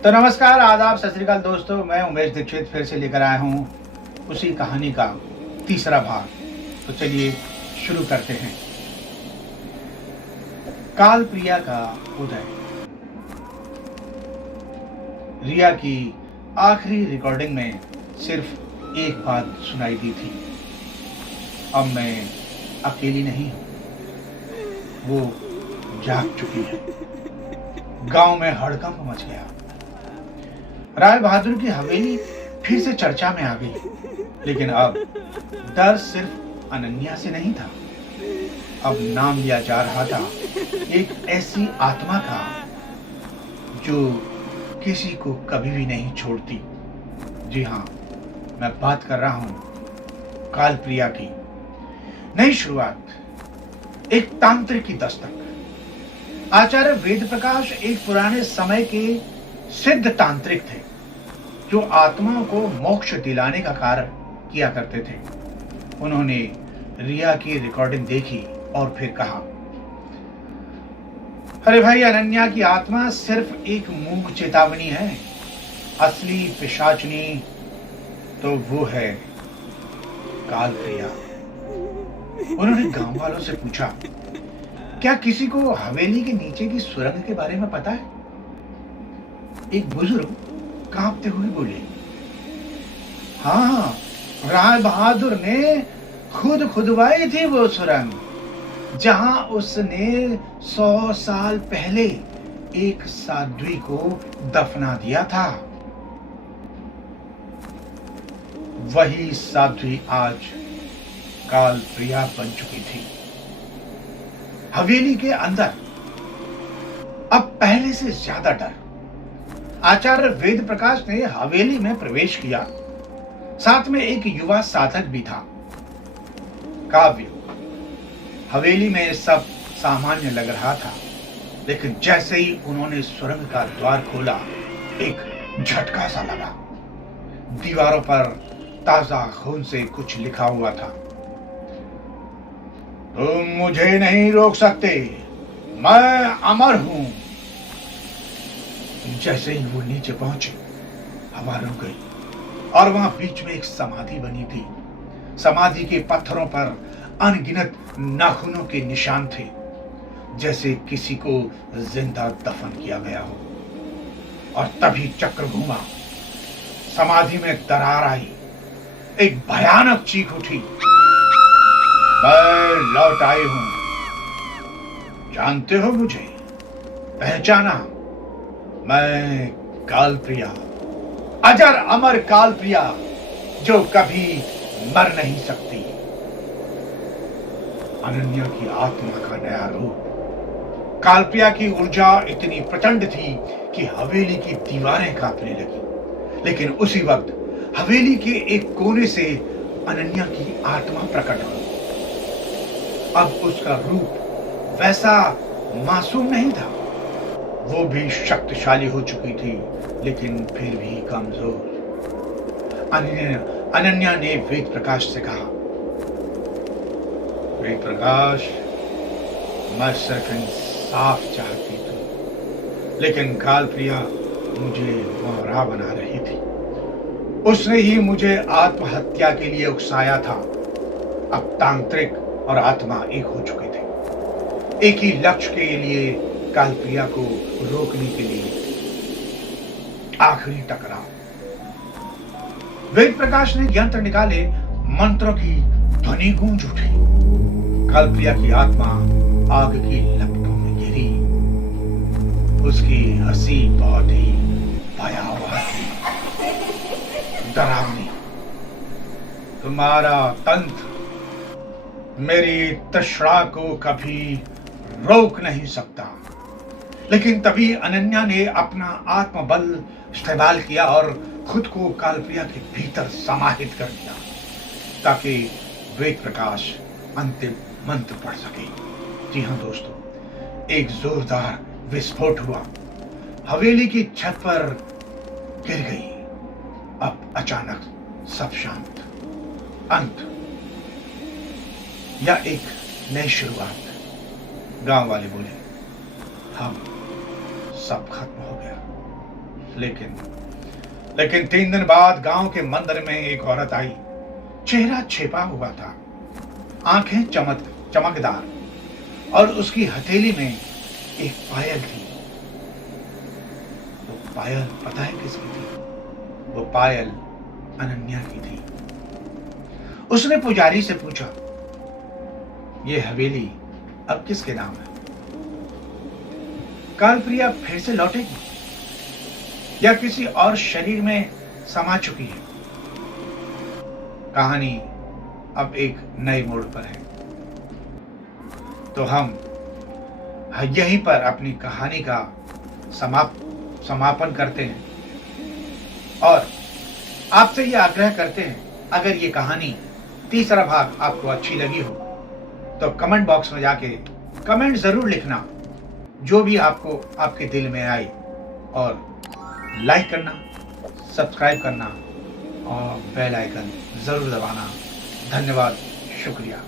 तो नमस्कार, आदाब, सत श्री अकाल दोस्तों। मैं उमेश दीक्षित फिर से लेकर आया हूँ उसी कहानी का तीसरा भाग। तो चलिए शुरू करते हैं। काल प्रिया का उदय। रिया की आखिरी रिकॉर्डिंग में सिर्फ एक बात सुनाई दी थी, अब मैं अकेली नहीं हूं, वो जाग चुकी है। गांव में हड़कंप मच गया। राय बहादुर की हवेली फिर से चर्चा में आ गई, लेकिन अब डर सिर्फ अनन्या से नहीं था। अब नाम लिया जा रहा था एक ऐसी आत्मा का जो किसी को कभी भी नहीं छोड़ती। जी हाँ, मैं बात कर रहा हूं काल प्रिया की। नई शुरुआत, एक तांत्रिक की दस्तक। आचार्य वेद प्रकाश एक पुराने समय के सिद्ध तांत्रिक थे जो आत्माओं को मोक्ष दिलाने का कार्य किया करते थे। उन्होंने रिया की रिकॉर्डिंग देखी और फिर कहा, अरे भाई, अनन्या की आत्मा सिर्फ एक मूक चेतावनी है। असली पिशाचनी तो वो है काल प्रिया। उन्होंने गांव वालों से पूछा, क्या किसी को हवेली के नीचे की सुरंग के बारे में पता है? एक बुजुर्ग कांपते हुए बोले, हाँ, राय बहादुर ने खुद खुदवाई थी वो सुरंग, जहां उसने 100 साल पहले एक साध्वी को दफना दिया था। वही साध्वी आज काल प्रिया बन चुकी थी। हवेली के अंदर अब पहले से ज्यादा डर। आचार्य वेद प्रकाश ने हवेली में प्रवेश किया। साथ में एक युवा साधक भी था, काव्य। हवेली में सब सामान्य लग रहा था, लेकिन जैसे ही उन्होंने सुरंग का द्वार खोला, एक झटका सा लगा। दीवारों पर ताजा खून से कुछ लिखा हुआ था, तुम मुझे नहीं रोक सकते, मैं अमर हूं। जैसे ही वो नीचे पहुंचे, हवा रुक गई और वहां बीच में एक समाधि बनी थी। समाधि के पत्थरों पर अनगिनत नाखूनों के निशान थे, जैसे किसी को जिंदा दफन किया गया हो। और तभी चक्र घूमा, समाधि में दरार आई, एक भयानक चीख उठी, मैं लौट आई हूं। जानते हो मुझे? पहचाना? मैं काल प्रिया, अजर अमर काल प्रिया, जो कभी मर नहीं सकती। अनन्या की आत्मा का नया रूप। काल प्रिया की ऊर्जा इतनी प्रचंड थी कि हवेली की दीवारें कांपने लगी। लेकिन उसी वक्त हवेली के एक कोने से अनन्या की आत्मा प्रकट हुई। अब उसका रूप वैसा मासूम नहीं था, वो भी शक्तिशाली हो चुकी थी, लेकिन फिर भी कमजोर। अनन्या ने वेद प्रकाश से कहा, वेद प्रकाश, मैं सिर्फ इंसाफ चाहती थी, लेकिन काल प्रिया मुझे मोहरा बना रही थी। उसने ही मुझे आत्महत्या के लिए उकसाया था। अब तांत्रिक और आत्मा एक हो चुके थे, एक ही लक्ष्य के लिए, काल प्रिया को रोकने के लिए। आखिरी टकराव। वेद प्रकाश ने यंत्र निकाले, मंत्रों की ध्वनि गूंज उठी। काल प्रिया की आत्मा आग की लपटों में गिरी। उसकी हंसी बहुत ही भयावह थी, डरावनी। तुम्हारा तंत्र मेरी तृष्णा को कभी रोक नहीं सकता। लेकिन तभी अनन्या ने अपना आत्मबल इस्तेमाल किया और खुद को कालप्रिया के भीतर समाहित कर दिया, ताकि वेद प्रकाश अंतिम मंत्र पढ़ सके। जी हाँ दोस्तों, एक जोरदार विस्फोट हुआ, हवेली की छत पर गिर गई। अब अचानक सब शांत। अंत या एक नई शुरुआत। गांव वाले बोले, हम सब खत्म हो गया, लेकिन लेकिन 3 दिन बाद गांव के मंदिर में एक औरत आई। चेहरा छिपा हुआ था, आंखें चमकदार, और उसकी हथेली में एक पायल थी। वो पायल पता है किसकी थी? वो पायल अनन्या की थी। उसने पुजारी से पूछा, ये हवेली अब किसके नाम है? कालप्रिया फिर से लौटेगी या किसी और शरीर में समा चुकी है? कहानी अब एक नए मोड़ पर है। तो हम यहीं पर अपनी कहानी का समापन करते हैं और आपसे ये आग्रह करते हैं, अगर ये कहानी तीसरा भाग आपको अच्छी लगी हो तो कमेंट बॉक्स में जाके कमेंट जरूर लिखना, जो भी आपको आपके दिल में आए, और लाइक करना, सब्सक्राइब करना और बेल आइकन जरूर दबाना। धन्यवाद, शुक्रिया।